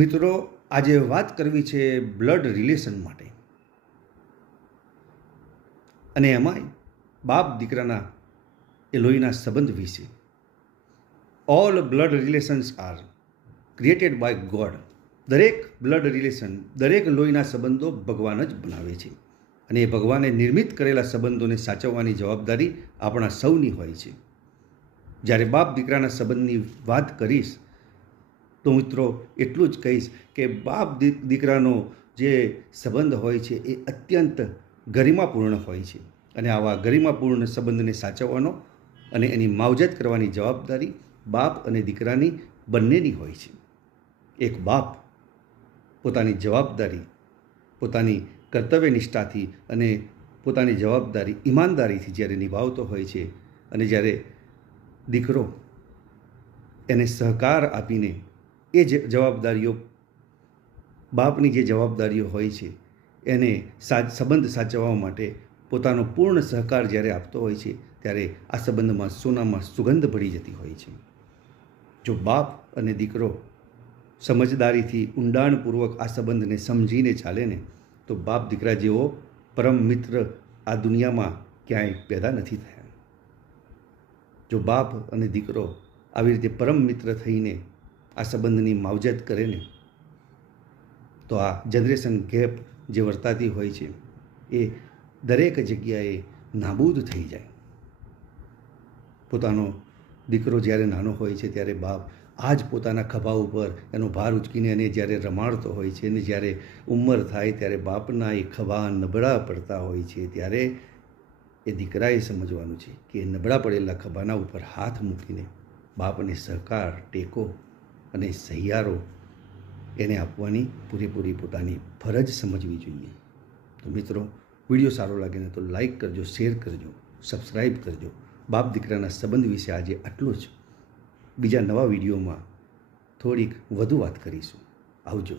મિત્રો, આજે વાત કરવી છે બ્લડ રિલેશન માટે, અને એમાંય બાપ દીકરાના એ લોહીના સંબંધ વિશે. All blood relations are created by God. દરેક બ્લડ રિલેશન, દરેક લોહીના સંબંધો ભગવાન જ બનાવે છે, અને એ ભગવાને નિર્મિત કરેલા સંબંધોને સાચવવાની જવાબદારી આપણા સૌની હોય છે. જ્યારે બાપ દીકરાના સંબંધની વાત કરીશ તો મિત્રો એટલું જ કહીશ કે બાપ દીકરાનો જે સંબંધ હોય છે એ અત્યંત ગરિમાપૂર્ણ હોય છે, અને આવા ગરિમાપૂર્ણ સંબંધને સાચવવાનો અને એની માવજત કરવાની જવાબદારી બાપ અને દીકરાની બંનેની હોય છે. એક બાપ પોતાની જવાબદારી, પોતાની કર્તવ્યનિષ્ઠાથી અને પોતાની જવાબદારી ઈમાનદારીથી જ્યારે નિભાવતો હોય છે, અને જ્યારે દીકરો એને સહકાર આપીને એ જે જવાબદારીઓ, બાપની જે જવાબદારીઓ હોય છે એને સંબંધ સાચવવા માટે પોતાનો પૂર્ણ સહકાર જ્યારે આપતો હોય છે, ત્યારે આ સંબંધમાં સોનામાં સુગંધ ભળી જતી હોય છે. જો બાપ અને દીકરો સમજદારીથી ઊંડાણપૂર્વક આ સંબંધને સમજીને ચાલે ને, તો બાપ દીકરા જેવો પરમ મિત્ર આ દુનિયામાં ક્યાંય પેદા નથી થયા. જો બાપ અને દીકરો આવી રીતે પરમ મિત્ર થઈને આ સંબંધની માવજત કરે ને, તો આ જનરેશન ગેપ જે વર્તાતી હોય છે એ દરેક જગ્યાએ નાબૂદ થઈ જાય. પોતાનો દીકરો જ્યારે નાનો હોય છે ત્યારે બાપ આ જ પોતાના ખભા ઉપર એનો ભાર ઉચકીને એને જ્યારે રમાડતો હોય છે, અને જ્યારે ઉંમર થાય ત્યારે બાપના એ ખભા નબળા પડતા હોય છે, ત્યારે એ દીકરાએ સમજવાનું છે કે એ નબળા પડેલા ખભાના ઉપર હાથ મૂકીને બાપને સહકાર, ટેકો અને સહિયારો એને આપવાની પૂરેપૂરી પોતાની ફરજ સમજવી જોઈએ. તો મિત્રો, વિડીયો સારો લાગે ને તો લાઈક કરજો, શેર કરજો, સબસ્ક્રાઈબ કરજો. બાપ દીકરાના સંબંધ વિશે આજે આટલું જ. બીજા નવા વિડીયોમાં થોડીક વધુ વાત કરીશું. આવજો.